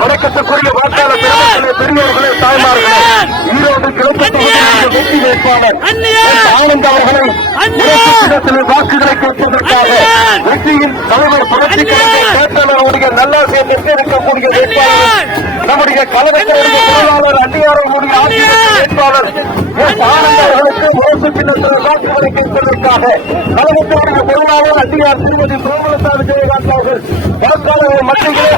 வணக்கத்துக்குரிய வாக்காளர் பெரியவர்களே தாய்மார்களே ஈரோடு கிழக்கு வெற்றி வேட்பாளர் ஆனந்த் அவர்களை அந்நியன்! வாக்குகளை கேட்பதற்காக வெற்றியின் தலைவர் புரட்சி அந்நியன்! வேட்பாளருடைய நல்லாசியை நிர்ணயிக்கக்கூடிய வேட்பாளர் நம்முடைய கழகத்தினுடைய பொருளாளர் அன்னியாரர்களுடைய ஆட்சியின் வேட்பாளர் எஸ். ஆனந்த் அவர்களுக்கு முரசு சின்னத்திலே வாக்குகளை கேட்பதற்காக பொருளாளர் அன்னியார் திருமதி கோமலதா ஜெயகாந்த் அவர்கள் வாக்காளர்கள் மத்தியிலே